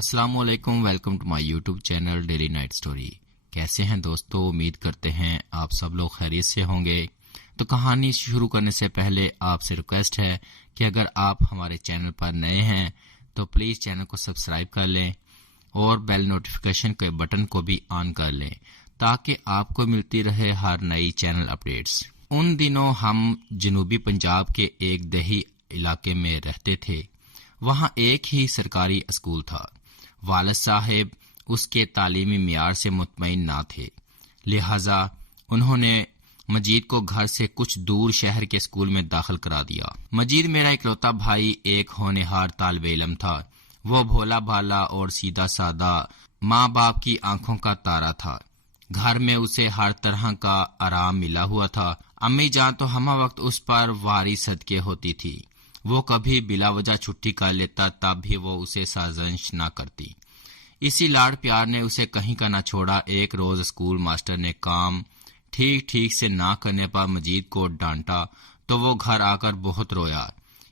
السلام علیکم، welcome to my YouTube channel daily night story. کیسے ہیں دوستو؟ امید کرتے ہیں آپ سب لوگ خیریت سے ہوں گے۔ تو کہانی شروع کرنے سے پہلے آپ سے ریکویسٹ ہے کہ اگر آپ ہمارے چینل پر نئے ہیں تو پلیز چینل کو سبسکرائب کر لیں اور بیل نوٹیفیکیشن کے بٹن کو بھی آن کر لیں تاکہ آپ کو ملتی رہے ہر نئی چینل اپڈیٹس۔ ان دنوں ہم جنوبی پنجاب کے ایک دیہی علاقے میں رہتے تھے۔ وہاں ایک ہی سرکاری اسکول تھا۔ والد صاحب اس کے تعلیمی معیار سے مطمئن نہ تھے، لہذا انہوں نے مجید کو گھر سے کچھ دور شہر کے اسکول میں داخل کرا دیا۔ مجید میرا اکلوتا بھائی ایک ہونہار طالب علم تھا۔ وہ بھولا بھالا اور سیدھا سادہ ماں باپ کی آنکھوں کا تارا تھا۔ گھر میں اسے ہر طرح کا آرام ملا ہوا تھا۔ امی جان تو ہمہ وقت اس پر واری صدقے ہوتی تھی۔ وہ کبھی بلا وجہ چھٹی کر لیتا تب بھی وہ اسے سازش نہ کرتی۔ اسی لاڑ پیار نے اسے کہیں کا نہ چھوڑا۔ ایک روز اسکول ماسٹر نے کام ٹھیک سے نہ کرنے پر مجید کو ڈانٹا تو وہ گھر آ کر بہت رویا۔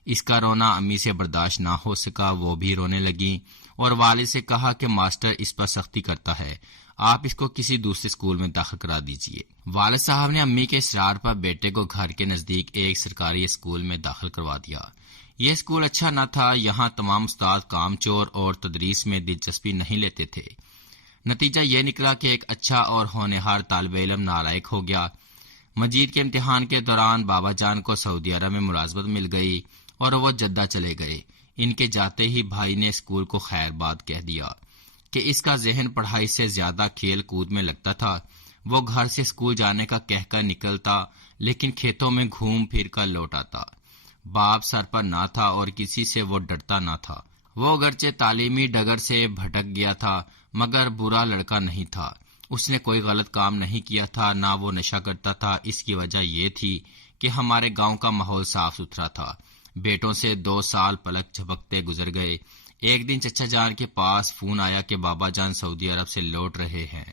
اس کا رونا امی سے برداشت نہ ہو سکا، وہ بھی رونے لگیں اور والد سے کہا کہ ماسٹر اس پر سختی کرتا ہے، آپ اس کو کسی دوسرے اسکول میں داخل کرا دیجیے۔ والد صاحب نے امی کے اصرار پر بیٹے کو گھر کے نزدیک ایک سرکاری اسکول میں داخل کروا دیا۔ یہ اسکول اچھا نہ تھا، یہاں تمام استاد کام چور اور تدریس میں دلچسپی نہیں لیتے تھے۔ نتیجہ یہ نکلا کہ ایک اچھا اور ہونہار طالب علم نالائق ہو گیا۔ مجید کے امتحان کے دوران بابا جان کو سعودی عرب میں ملازمت مل گئی اور وہ جدہ چلے گئے۔ ان کے جاتے ہی بھائی نے اسکول کو خیر باد کہہ دیا کہ اس کا ذہن پڑھائی سے زیادہ کھیل کود میں لگتا تھا۔ وہ گھر سے اسکول جانے کا کہہ کر نکلتا لیکن کھیتوں میں گھوم پھر کر لوٹ آتا۔ باپ سر پر نہ تھا اور کسی سے وہ ڈرتا نہ تھا۔ وہ اگرچہ تعلیمی ڈگر سے بھٹک گیا تھا مگر برا لڑکا نہیں تھا۔ اس نے کوئی غلط کام نہیں کیا تھا، نہ وہ نشہ کرتا تھا۔ اس کی وجہ یہ تھی کہ ہمارے گاؤں کا ماحول صاف ستھرا تھا۔ بیٹوں سے 2 سال پلک جھپکتے گزر گئے۔ ایک دن چچا جان کے پاس فون آیا کہ بابا جان سعودی عرب سے لوٹ رہے ہیں۔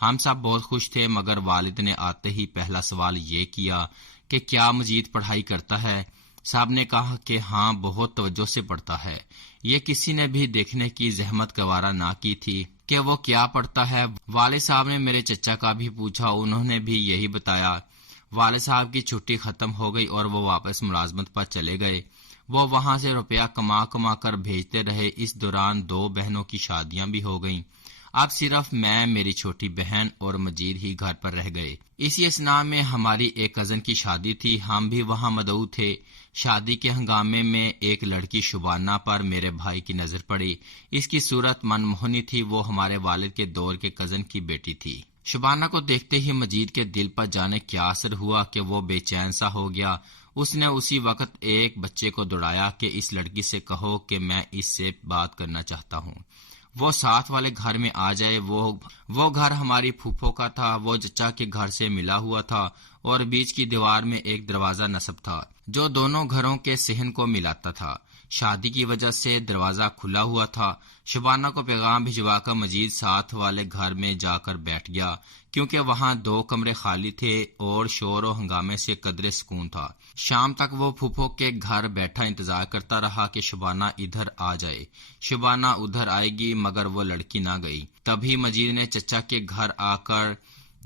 ہم سب بہت خوش تھے مگر والد نے آتے ہی پہلا سوال یہ کیا کہ کیا مجید پڑھائی کرتا ہے؟ صاحب نے کہا کہ ہاں، بہت توجہ سے پڑھتا ہے۔ یہ کسی نے بھی دیکھنے کی زحمت گوارا نہ کی تھی کہ وہ کیا پڑھتا ہے۔ والد صاحب نے میرے چچا کا بھی پوچھا، انہوں نے بھی یہی بتایا۔ والد صاحب کی چھٹی ختم ہو گئی اور وہ واپس ملازمت پر چلے گئے۔ وہ وہاں سے روپیہ کما کر بھیجتے رہے۔ اس دوران 2 بہنوں کی شادیاں بھی ہو گئیں۔ اب صرف میں، میری چھوٹی بہن اور مجید ہی گھر پر رہ گئے۔ اسی اثناء میں ہماری ایک کزن کی شادی تھی، ہم بھی وہاں مدعو تھے۔ شادی کے ہنگامے میں ایک لڑکی شبانہ پر میرے بھائی کی نظر پڑی۔ اس کی صورت من موہنی تھی، وہ ہمارے والد کے دور کے کزن کی بیٹی تھی۔ شبانہ کو دیکھتے ہی مجید کے دل پر جانے کیا اثر ہوا کہ وہ بے چین سا ہو گیا۔ اس نے اسی وقت ایک بچے کو دوڑایا کہ اس لڑکی سے کہو کہ میں اس سے بات کرنا چاہتا ہوں، وہ ساتھ والے گھر میں آ جائے۔ وہ گھر ہماری پھوپھو کا تھا، وہ چچا کے گھر سے ملا ہوا تھا اور بیچ کی دیوار میں ایک دروازہ نصب تھا جو دونوں گھروں کے صحن کو ملاتا تھا۔ شادی کی وجہ سے دروازہ کھلا ہوا تھا۔ شبانہ کو پیغام بھجوا کر مجید ساتھ والے گھر میں جا کر بیٹھ گیا کیونکہ وہاں 2 کمرے خالی تھے اور شور و ہنگامے سے قدرے سکون تھا۔ شام تک وہ پھوپھو کے گھر بیٹھا انتظار کرتا رہا کہ شبانہ ادھر آ جائے۔ شبانہ ادھر آئے گی مگر وہ لڑکی نہ گئی۔ تبھی مجید نے چچا کے گھر آ کر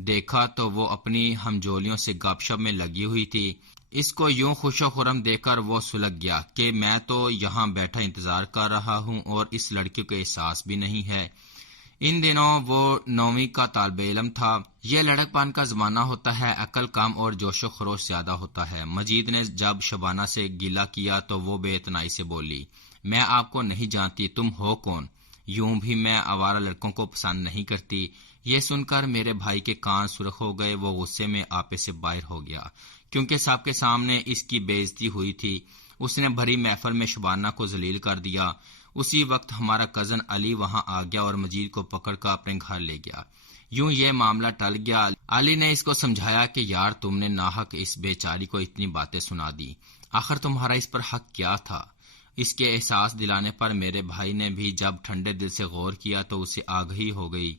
دیکھا تو وہ اپنی ہمجولیوں سے گپ شپ میں لگی ہوئی تھی۔ اس کو یوں خوش و خرم دیکھ کر وہ سلگ گیا کہ میں تو یہاں بیٹھا انتظار کر رہا ہوں اور اس لڑکی کو احساس بھی نہیں ہے۔ ان دنوں وہ 9ویں کا طالب علم تھا۔ یہ لڑک پن کا زمانہ ہوتا ہے، عقل کم اور جوش و خروش زیادہ ہوتا ہے۔ مجید نے جب شبانہ سے گلہ کیا تو وہ بے اعتنائی سے بولی، میں آپ کو نہیں جانتی، تم ہو کون؟ یوں بھی میں آوارہ لڑکوں کو پسند نہیں کرتی۔ یہ سن کر میرے بھائی کے کان سرخ ہو گئے۔ وہ غصے میں آپے سے باہر ہو گیا کیونکہ سب کے سامنے اس کی بے عزتی ہوئی تھی۔ اس نے بھری محفل میں شبانہ کو ذلیل کر دیا۔ اسی وقت ہمارا کزن علی وہاں آ گیا اور مجید کو پکڑ کر اپنے گھر لے گیا۔ یوں یہ معاملہ ٹل گیا۔ علی نے اس کو سمجھایا کہ یار تم نے ناحق اس بیچاری کو اتنی باتیں سنا دی، آخر تمہارا اس پر حق کیا تھا؟ اس کے احساس دلانے پر میرے بھائی نے بھی جب ٹھنڈے دل سے غور کیا تو اسے آگہی ہو گئی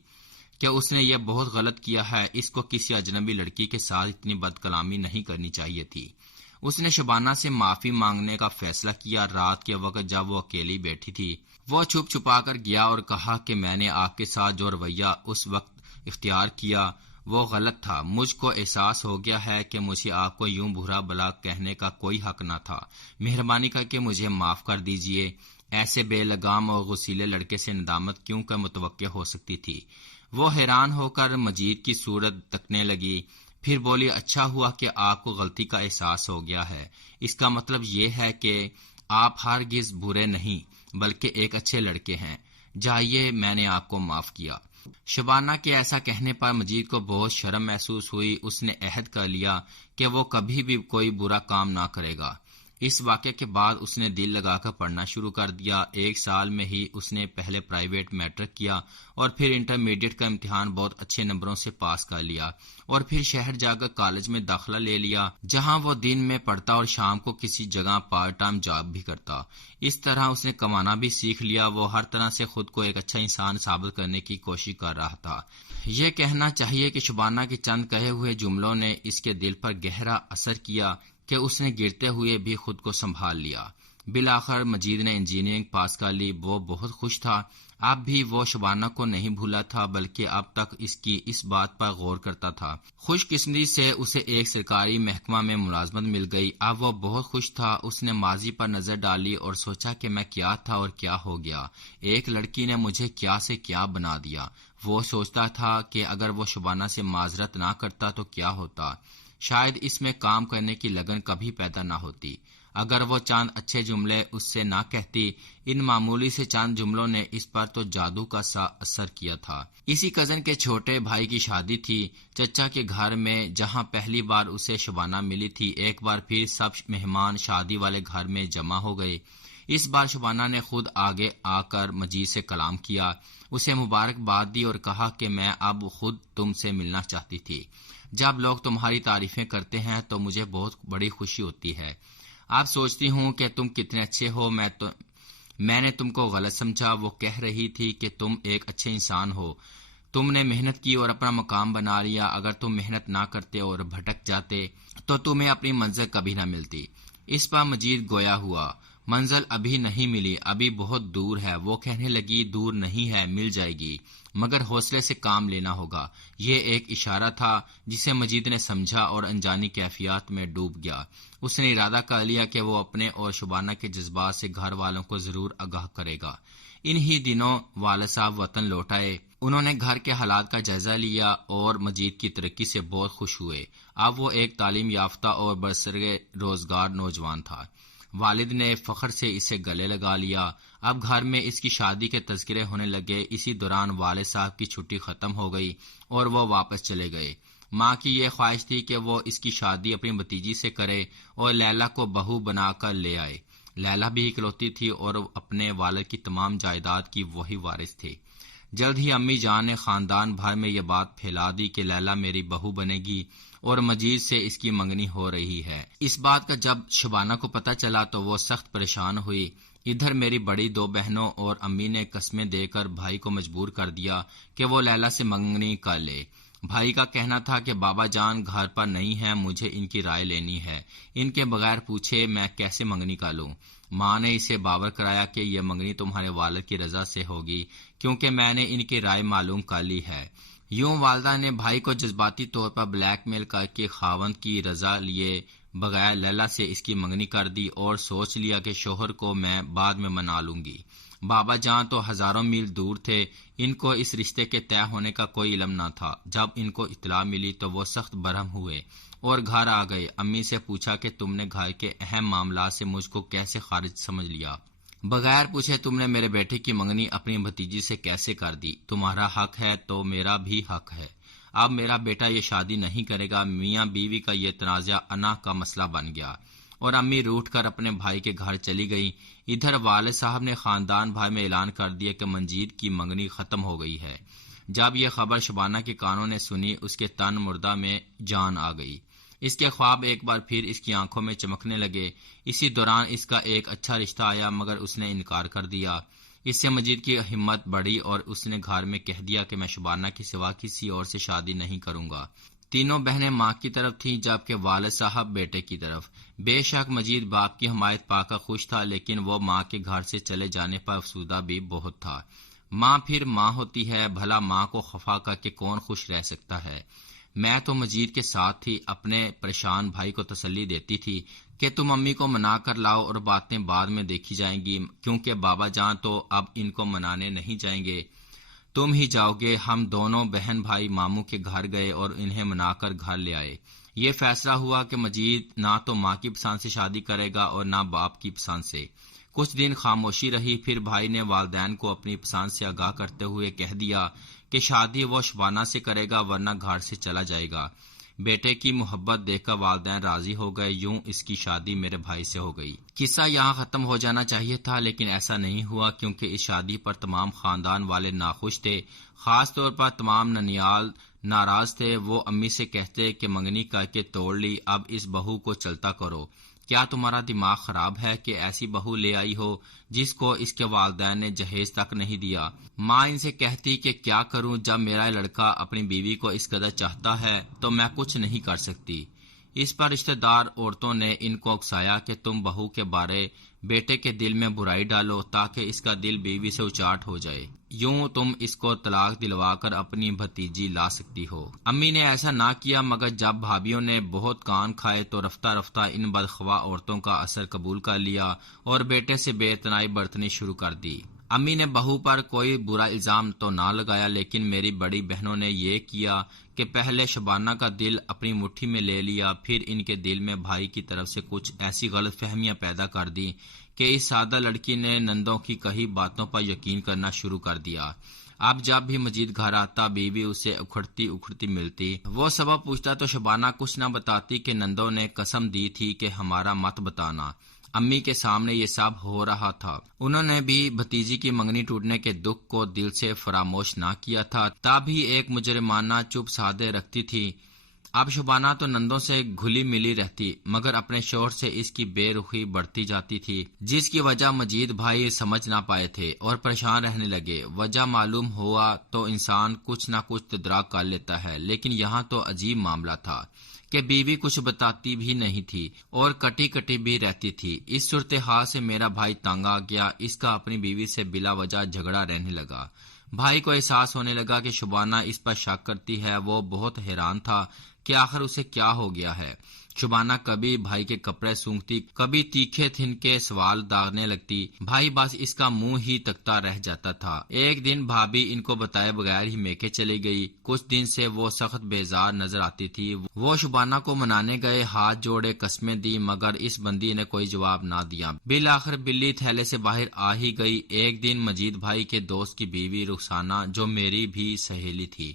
کہ اس نے یہ بہت غلط کیا ہے۔ اس کو کسی اجنبی لڑکی کے ساتھ اتنی بد کلامی نہیں کرنی چاہیے تھی۔ اس نے شبانہ سے معافی مانگنے کا فیصلہ کیا۔ رات کے وقت جب وہ اکیلی بیٹھی تھی، وہ چھپ چھپا کر گیا اور کہا کہ میں نے آپ کے ساتھ جو رویہ اس وقت اختیار کیا وہ غلط تھا۔ مجھ کو احساس ہو گیا ہے کہ مجھے آپ کو یوں برا بھلا کہنے کا کوئی حق نہ تھا۔ مہربانی کر کے مجھے معاف کر دیجئے۔ ایسے بے لگام اور غسیلے لڑکے سے ندامت کیوں کر متوقع ہو سکتی تھی؟ وہ حیران ہو کر مجید کی صورت تکنے لگی، پھر بولی، اچھا ہوا کہ آپ کو غلطی کا احساس ہو گیا ہے۔ اس کا مطلب یہ ہے کہ آپ ہرگز برے نہیں بلکہ ایک اچھے لڑکے ہیں۔ جائیے، میں نے آپ کو معاف کیا۔ شبانہ کے ایسا کہنے پر مجید کو بہت شرم محسوس ہوئی۔ اس نے عہد کر لیا کہ وہ کبھی بھی کوئی برا کام نہ کرے گا۔ اس واقعے کے بعد اس نے دل لگا کر پڑھنا شروع کر دیا۔ 1 سال میں ہی اس نے پہلے پرائیویٹ میٹرک کیا اور پھر انٹرمیڈیٹ کا امتحان بہت اچھے نمبروں سے پاس کر لیا اور پھر شہر جا کر کالج میں داخلہ لے لیا، جہاں وہ دن میں پڑھتا اور شام کو کسی جگہ پارٹ ٹائم جاب بھی کرتا۔ اس طرح اس نے کمانا بھی سیکھ لیا۔ وہ ہر طرح سے خود کو ایک اچھا انسان ثابت کرنے کی کوشش کر رہا تھا۔ یہ کہنا چاہیے کہ شبانہ کے چند کہے ہوئے جملوں نے اس کے دل پر گہرا اثر کیا کہ اس نے گرتے ہوئے بھی خود کو سنبھال لیا۔ بالآخر مجید نے انجینئرنگ پاس کر لی۔ وہ بہت خوش تھا۔ اب بھی وہ شبانہ کو نہیں بھولا تھا بلکہ اب تک اس کی اس بات پر غور کرتا تھا۔ خوش قسمتی سے اسے ایک سرکاری محکمہ میں ملازمت مل گئی۔ اب وہ بہت خوش تھا۔ اس نے ماضی پر نظر ڈالی اور سوچا کہ میں کیا تھا اور کیا ہو گیا۔ ایک لڑکی نے مجھے کیا سے کیا بنا دیا۔ وہ سوچتا تھا کہ اگر وہ شبانہ سے معذرت نہ کرتا تو کیا ہوتا۔ شاید اس میں کام کرنے کی لگن کبھی پیدا نہ ہوتی۔ اگر وہ چند اچھے جملے اس سے نہ کہتی۔ ان معمولی سے چند جملوں نے اس پر تو جادو کا سا اثر کیا تھا۔ اسی کزن کے چھوٹے بھائی کی شادی تھی چچا کے گھر میں، جہاں پہلی بار اسے شبانہ ملی تھی۔ ایک بار پھر سب مہمان شادی والے گھر میں جمع ہو گئے۔ اس بار شبانہ نے خود آگے آ کر مجید سے کلام کیا، اسے مبارکباد دی اور کہا کہ میں اب خود تم سے ملنا چاہتی تھی۔ جب لوگ تمہاری تعریفیں کرتے ہیں تو مجھے بہت بڑی خوشی ہوتی ہے۔ اب سوچتی ہوں کہ تم کتنے اچھے ہو۔ میں نے تم کو غلط سمجھا۔ وہ کہہ رہی تھی کہ تم ایک اچھے انسان ہو۔ تم نے محنت کی اور اپنا مقام بنا لیا۔ اگر تم محنت نہ کرتے اور بھٹک جاتے تو تمہیں اپنی منزل کبھی نہ ملتی۔ اس پر مجید گویا ہوا۔ منزل ابھی نہیں ملی، ابھی بہت دور ہے۔ وہ کہنے لگی، دور نہیں ہے، مل جائے گی، مگر حوصلے سے کام لینا ہوگا۔ یہ ایک اشارہ تھا جسے مجید نے سمجھا اور انجانی کیفیات میں ڈوب گیا۔ اس نے ارادہ کر لیا کہ وہ اپنے اور شبانہ کے جذبات سے گھر والوں کو ضرور آگاہ کرے گا۔ ان ہی دنوں والد صاحب وطن لوٹ آئے۔ انہوں نے گھر کے حالات کا جائزہ لیا اور مجید کی ترقی سے بہت خوش ہوئے۔ اب وہ ایک تعلیم یافتہ اور برسر روزگار نوجوان تھا۔ والد نے فخر سے اسے گلے لگا لیا۔ اب گھر میں اس کی شادی کے تذکرے ہونے لگے۔ اسی دوران والد صاحب کی چھٹی ختم ہو گئی اور وہ واپس چلے گئے۔ ماں کی یہ خواہش تھی کہ وہ اس کی شادی اپنی بھتیجی سے کرے اور لیلا کو بہو بنا کر لے آئے۔ لیلا بھی اکلوتی تھی اور اپنے والد کی تمام جائیداد کی وہی وارث تھی۔ جلد ہی امی جان نے خاندان بھر میں یہ بات پھیلا دی کہ لیلا میری بہو بنے گی اور مجید سے اس کی منگنی ہو رہی ہے۔ اس بات کا جب شبانہ کو پتہ چلا تو وہ سخت پریشان ہوئی۔ ادھر میری بڑی 2 بہنوں اور امی نے قسمیں دے کر بھائی کو مجبور کر دیا کہ وہ لیلا سے منگنی کر لے۔ بھائی کا کہنا تھا کہ بابا جان گھر پر نہیں ہیں، مجھے ان کی رائے لینی ہے۔ ان کے بغیر پوچھے میں کیسے منگنی کا لوں؟ ماں نے اسے باور کرایا کہ یہ منگنی تمہارے والد کی رضا سے ہوگی، کیونکہ میں نے ان کی رائے معلوم کر لی ہے۔ یوں والدہ نے بھائی کو جذباتی طور پر بلیک میل کر کے خاوند کی رضا لیے بغیر لیلا سے اس کی منگنی کر دی اور سوچ لیا کہ شوہر کو میں بعد میں منا لوں گی۔ بابا جان تو ہزاروں میل دور تھے، ان کو اس رشتے کے طے ہونے کا کوئی علم نہ تھا۔ جب ان کو اطلاع ملی تو وہ سخت برہم ہوئے اور گھر آ گئے۔ امی سے پوچھا کہ تم نے گھر کے اہم معاملات سے مجھ کو کیسے خارج سمجھ لیا؟ بغیر پوچھے تم نے میرے بیٹے کی منگنی اپنی بھتیجی سے کیسے کر دی؟ تمہارا حق ہے تو میرا بھی حق ہے۔ اب میرا بیٹا یہ شادی نہیں کرے گا۔ میاں بیوی کا یہ تنازع انا کا مسئلہ بن گیا اور امی روٹھ کر اپنے بھائی کے گھر چلی گئی۔ ادھر والد صاحب نے خاندان بھر میں اعلان کر دیا کہ منجید کی منگنی ختم ہو گئی ہے۔ جب یہ خبر شبانہ کے کانوں نے سنی، اس کے تن مردہ میں جان آ گئی۔ اس کے خواب ایک بار پھر اس کی آنکھوں میں چمکنے لگے۔ اسی دوران اس کا ایک اچھا رشتہ آیا مگر اس نے انکار کر دیا۔ اس سے مجید کی ہمت بڑھی اور اس نے گھر میں کہہ دیا کہ میں شبانہ کے سوا کسی اور سے شادی نہیں کروں گا۔ تینوں بہنیں ماں کی طرف تھیں جبکہ والد صاحب بیٹے کی طرف۔ بے شک مجید باپ کی حمایت پا کر خوش تھا، لیکن وہ ماں کے گھر سے چلے جانے پر افسردہ بھی بہت تھا۔ ماں پھر ماں ہوتی ہے، بھلا ماں کو خفا کر کے کون خوش رہ سکتا ہے؟ میں تو مجید کے ساتھ تھی، اپنے پریشان بھائی کو تسلی دیتی تھی کہ تم امی کو منا کر لاؤ اور باتیں بعد میں دیکھی جائیں گی، کیونکہ بابا جان تو اب ان کو منانے نہیں جائیں گے، تم ہی جاؤ گے۔ ہم دونوں بہن بھائی ماموں کے گھر گئے اور انہیں منا کر گھر لے آئے۔ یہ فیصلہ ہوا کہ مجید نہ تو ماں کی پسند سے شادی کرے گا اور نہ باپ کی پسند سے۔ کچھ دن خاموشی رہی، پھر بھائی نے والدین کو اپنی پسند سے آگاہ کرتے ہوئے کہہ دیا کہ شادی وہ شبانہ سے کرے گا ورنہ گھر سے چلا جائے گا۔ بیٹے کی محبت دیکھ کر والدین راضی ہو گئے، یوں اس کی شادی میرے بھائی سے ہو گئی۔ قصہ یہاں ختم ہو جانا چاہیے تھا، لیکن ایسا نہیں ہوا، کیونکہ اس شادی پر تمام خاندان والے ناخوش تھے، خاص طور پر تمام ننیال ناراض تھے۔ وہ امی سے کہتے کہ منگنی کر کے توڑ لی، اب اس بہو کو چلتا کرو، کیا تمہارا دماغ خراب ہے کہ ایسی بہو لے آئی ہو جس کو اس کے والدین نے جہیز تک نہیں دیا؟ ماں ان سے کہتی کہ کیا کروں، جب میرا لڑکا اپنی بیوی کو اس قدر چاہتا ہے تو میں کچھ نہیں کر سکتی۔ اس پر رشتہ دار عورتوں نے ان کو اکسایا کہ تم بہو کے بارے بیٹے کے دل میں برائی ڈالو تاکہ اس کا دل بیوی سے اچاٹ ہو جائے، یوں تم اس کو طلاق دلوا کر اپنی بھتیجی لا سکتی ہو۔ امی نے ایسا نہ کیا، مگر جب بھابھیوں نے بہت کان کھائے تو رفتہ رفتہ ان بدخواہ عورتوں کا اثر قبول کر لیا اور بیٹے سے بے اعتنائی برتنی شروع کر دی۔ امی نے بہو پر کوئی برا الزام تو نہ لگایا، لیکن میری بڑی بہنوں نے یہ کیا کہ پہلے شبانہ کا دل اپنی مٹھی میں لے لیا، پھر ان کے دل میں بھائی کی طرف سے کچھ ایسی غلط فہمیاں پیدا کر دی کہ اس سادہ لڑکی نے نندوں کی کہی باتوں پر یقین کرنا شروع کر دیا۔ اب جب بھی مجید گھر آتا بیوی اسے اکھڑتی ملتی، وہ سبب پوچھتا تو شبانہ کچھ نہ بتاتی کہ نندوں نے قسم دی تھی کہ ہمارا مت بتانا۔ امی کے سامنے یہ سب ہو رہا تھا، انہوں نے بھی بھتیجی کی منگنی ٹوٹنے کے دکھ کو دل سے فراموش نہ کیا تھا، تب بھی ایک مجرمانہ چپ سادھے رکھتی تھی۔ اب شبانہ تو نندوں سے گھلی ملی رہتی، مگر اپنے شوہر سے اس کی بے رخی بڑھتی جاتی تھی، جس کی وجہ مجید بھائی سمجھ نہ پائے تھے اور پریشان رہنے لگے۔ وجہ معلوم ہوا تو انسان کچھ نہ کچھ تدراک کر لیتا ہے، لیکن یہاں تو عجیب معاملہ تھا کہ بیوی کچھ بتاتی بھی نہیں تھی اور کٹی بھی رہتی تھی۔ اس صورتحال سے میرا بھائی تنگ آ گیا، اس کا اپنی بیوی سے بلا وجہ جھگڑا رہنے لگا۔ بھائی کو احساس ہونے لگا کہ شبانہ اس پر شک کرتی ہے، وہ بہت حیران تھا کہ آخر اسے کیا ہو گیا ہے۔ شبانہ کبھی بھائی کے کپڑے سونگتی، کبھی تیکھے تھنکے سوال داغنے لگتی، بھائی بس اس کا منہ ہی تکتا رہ جاتا تھا۔ ایک دن بھابھی ان کو بتائے بغیر ہی میکے چلی گئی۔ کچھ دن سے وہ سخت بیزار نظر آتی تھی۔ وہ شبانہ کو منانے گئے، ہاتھ جوڑے، قسمیں دی، مگر اس بندی نے کوئی جواب نہ دیا۔ بالآخر بلی تھیلے سے باہر آ ہی گئی۔ ایک دن مجید بھائی کے دوست کی بیوی رخسانہ، جو میری بھی سہیلی تھی،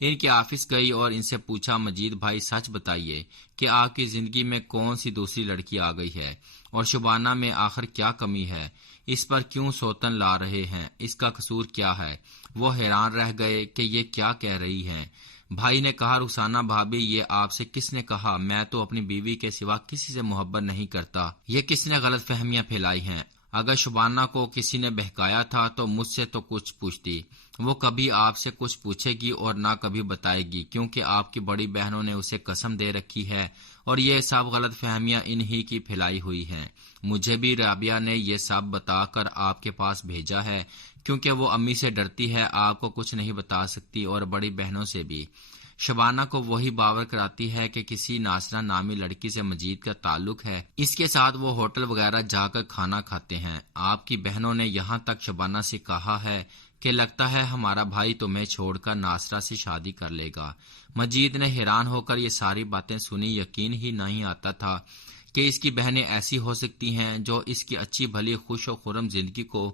ان کے آفس گئی اور ان سے پوچھا، مجید بھائی سچ بتائیے کہ آپ کی زندگی میں کون سی دوسری لڑکی آ گئی ہے اور شبانہ میں آخر کیا کمی ہے؟ اس پر کیوں سوتن لا رہے ہیں؟ اس کا قصور کیا ہے؟ وہ حیران رہ گئے کہ یہ کیا کہہ رہی ہیں۔ بھائی نے کہا، رخسانہ بھابھی، یہ آپ سے کس نے کہا؟ میں تو اپنی بیوی کے سوا کسی سے محبت نہیں کرتا۔ یہ کس نے غلط فہمیاں پھیلائی ہیں؟ اگر شبانہ کو کسی نے بہکایا تھا تو مجھ سے تو کچھ پوچھتی، وہ کبھی آپ سے کچھ پوچھے گی اور نہ کبھی بتائے گی، کیونکہ آپ کی بڑی بہنوں نے اسے قسم دے رکھی ہے اور یہ سب غلط فہمیاں انہی کی پھیلائی ہوئی ہیں۔ مجھے بھی رابعہ نے یہ سب بتا کر آپ کے پاس بھیجا ہے، کیونکہ وہ امی سے ڈرتی ہے، آپ کو کچھ نہیں بتا سکتی اور بڑی بہنوں سے بھی۔ شبانہ کو وہی باور کراتی ہے کہ کسی ناصرہ نامی لڑکی سے مجید کا تعلق ہے، اس کے ساتھ وہ ہوٹل وغیرہ جا کر کھانا کھاتے ہیں۔ آپ کی بہنوں نے یہاں تک شبانہ سے کہا ہے کہ لگتا ہے ہمارا بھائی تمہیں چھوڑ کر ناصرہ سے شادی کر لے گا۔ مجید نے حیران ہو کر یہ ساری باتیں سنی، یقین ہی نہیں آتا تھا کہ اس کی بہنیں ایسی ہو سکتی ہیں جو اس کی اچھی بھلی خوش و خرم زندگی کو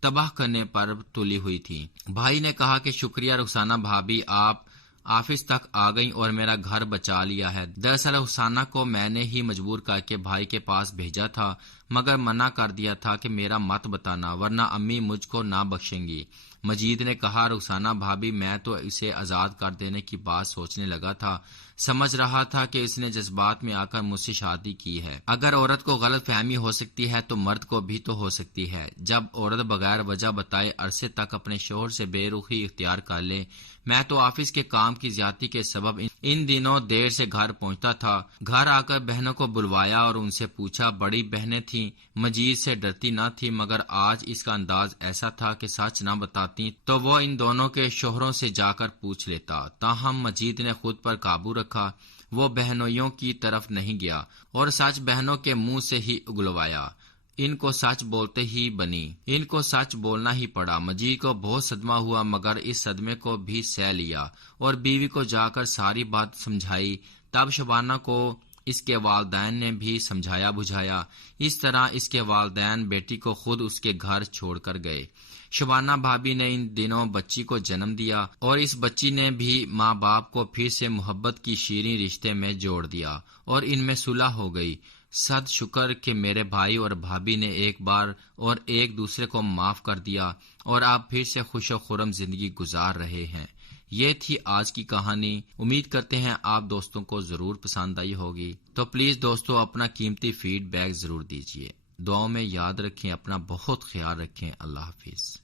تباہ کرنے پر تلی ہوئی تھی۔ بھائی نے کہا کہ شکریہ رخسانہ بھابھی، آپ آفس تک آ گئیں اور میرا گھر بچا لیا ہے۔ دراصل رخسانہ کو میں نے ہی مجبور کر کے بھائی کے پاس بھیجا تھا، مگر منع کر دیا تھا کہ میرا مت بتانا ورنہ امی مجھ کو نہ بخشیں گی۔ مجید نے کہا، رخسانہ بھابھی، میں تو اسے آزاد کر دینے کی بات سوچنے لگا تھا، سمجھ رہا تھا کہ اس نے جذبات میں آ کر مجھ سے شادی کی ہے۔ اگر عورت کو غلط فہمی ہو سکتی ہے تو مرد کو بھی تو ہو سکتی ہے۔ جب عورت بغیر وجہ بتائے عرصے تک اپنے شوہر سے بے رخی اختیار کر لے، میں تو آفس کے کام کی زیادتی کے سبب ان دنوں دیر سے گھر پہنچتا تھا۔ گھر آ کر بہنوں کو بلوایا اور ان سے پوچھا۔ بڑی بہنیں تھیں، مجید سے ڈرتی نہ تھی، مگر آج اس کا انداز ایسا تھا کہ سچ نہ بتاتی تو وہ ان دونوں کے شوہروں سے جا کر پوچھ لیتا۔ تاہم مجید نے خود پر قابو رکھا، وہ بہنوئیوں کی طرف نہیں گیا اور سچ بہنوں کے منہ سے ہی اگلوایا۔ ان کو سچ بولتے ہی بنی، ان کو سچ بولنا ہی پڑا۔ مجید کو بہت صدمہ ہوا، مگر اس صدمے کو بھی سہ لیا اور بیوی کو جا کر ساری بات سمجھائی۔ تب شبانہ کو اس کے والدین نے بھی سمجھایا بجھایا۔ اس طرح اس کے والدین بیٹی کو خود اس کے گھر چھوڑ کر گئے۔ شبانہ بھابی نے ان دنوں بچی کو جنم دیا اور اس بچی نے بھی ماں باپ کو پھر سے محبت کی شیریں رشتے میں جوڑ دیا اور ان میں صلح ہو گئی۔ صد شکر کہ میرے بھائی اور بھابھی نے ایک بار اور ایک دوسرے کو معاف کر دیا اور آپ پھر سے خوش و خرم زندگی گزار رہے ہیں۔ یہ تھی آج کی کہانی۔ امید کرتے ہیں آپ دوستوں کو ضرور پسند آئی ہوگی۔ تو پلیز دوستو اپنا قیمتی فیڈ بیک ضرور دیجیے۔ دعاؤں میں یاد رکھیں، اپنا بہت خیال رکھیں۔ اللہ حافظ۔